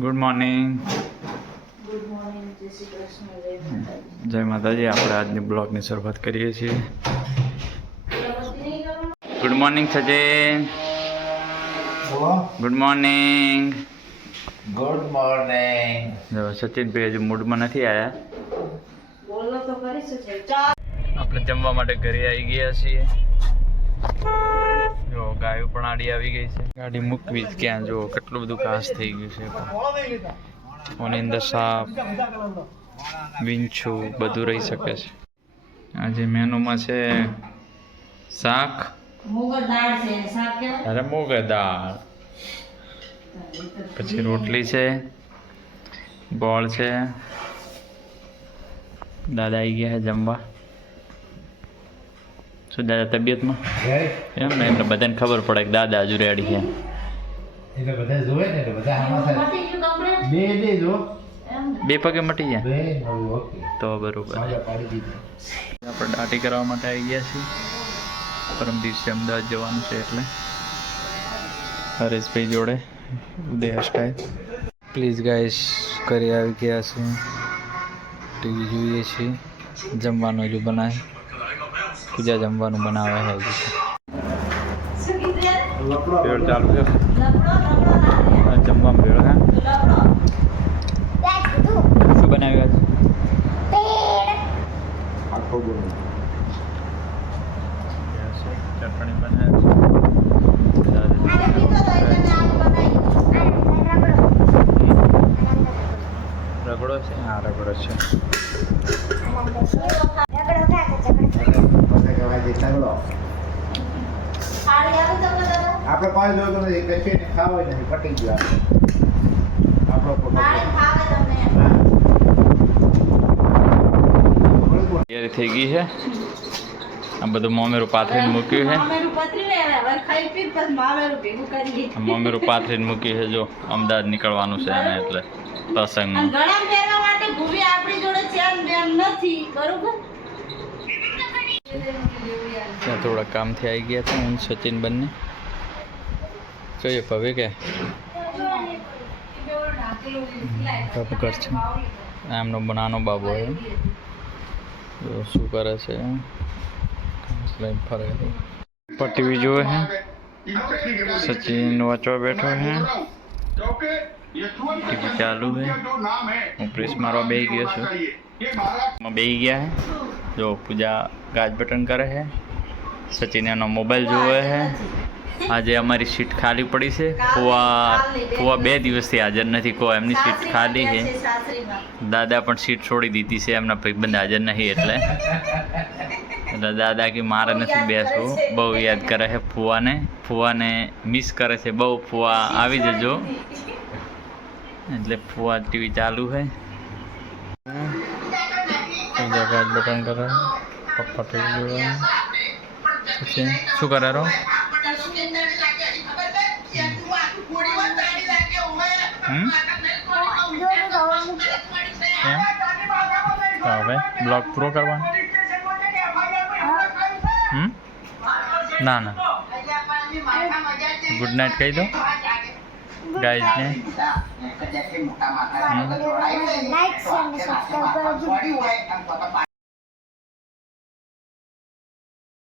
Good morning જય માતાજી. આપણે આજની બ્લોગની શરૂઆત કરીએ છીએ? ગુડ મોર્નિંગ સજેન. ગુડ મોર્નિંગ ગુડ મોર્નિંગ જો સચિનભાઈ હજુ મૂડમાં નથી આવ્યા આપણે જમવા માટે ઘરે આવી ગયા છીએ. જો, ગાયો પણ આડી આવી ગઈ છે. ગાડી મૂકવી ક્યાં? જો, કેટલું બધું ઘાસ થઈ ગયું છે. ઓની અંદર સાપ, વીંછું, બધું રહી શકે છે. આજે મેનુમાં છે, શાક. અરે મૂંગા દાળ પછી રોટલી છે ગોળ છે. દાદા આવી ગયા છે જમવા. શું દાદા તબિયતમાં? એમ ને એમને બધાને ખબર પડે કે દાદા હજુ રેડી છે. એટલે બધા જોવે ને એટલે બધા ગયું બે દે જો. બે પગે મટી બે ઓકે. તો બરોબર. આપણે દાટી કરવા માટે આવી ગયા છીએ. પરમ દિવસે અમદાવાદ જવાનું છે એટલે. હરેશભાઈ જોડે. ઉદય હેરસ્ટાઈલ પ્લીઝ ગાઈસ કરી આવી ગયા છીએ. ટીવી જોઈએ છીએ. જમવાનું હજુ બનાવે પૂજા જમવાનું બનાવે છે. ભેળ ચાલુ છે. જમવામાં ભેળ હા. શું બનાવ્યું આજે? ચટણી બનાવી. રગડો છે? હા રગડો છે. તમને દાદા? આપણે કોઈ જોયું નથી કશું એને ખાવા નથી પટી ગયું આપણો તમને. તૈયારી થઈ ગઈ છે આ બધું મોમેરું પાથરીને મૂક્યું છે મામેરું પતરીને હવે હવે ખાઈ પી પછી મામેરું ભેગું કરીએ. આ મોમેરું પાથરીને મૂક્યું છે જો અમદાવાદ નીકળવાનું છે એને એટલે પ્રસંગ પહેરવા માટે ભૂવી આપણી જોડે ચેન બેન નથી બરોબર ત્યાં થોડા કામથી આવી ગયા હતા હું, સચિન બંને. કહીએ હવે કે? બાબુ ઘર છે. એમનો નાનો બાબો હોય શું કરે છે? ફરે છે. ઉપર ટીવી જોવે છે. સચિન વાંચવા બેઠો છે. ટીવી ચાલુ છે. હું પ્રેસ મારવા બેસી ગયો છું. બેસી ગયા છે. જો પૂજા ગાજ બટન કરે છે. સચિન એનો મોબાઈલ જોવે છે આજે અમારી સીટ ખાલી પડી છે. ફુવા ફુવા બે દિવસથી હાજર નથી કહો એમની સીટ ખાલી છે દાદા પણ સીટ છોડી દીધી છે એમના ભાઈબંધ હાજર નહીં એટલે. એટલે દાદા કે મારે નથી બેસવું. બહુ યાદ કરે છે ફુવાને. ફુવાને મિસ કરે છે બહુ ફુવા આવી જજો. એટલે ફુવા ટીવી ચાલુ છે ગાજ બટન કરે પપ્પા ટીવી જોવે. પછી શું કરે રો હવે બ્લોગ પૂરો કરવાનો. હમ? ના ના. ગુડ નાઇટ કહી દો. ગાઈઝને લાઈક શેર અને સબસ્ક્રાઇબ કરો.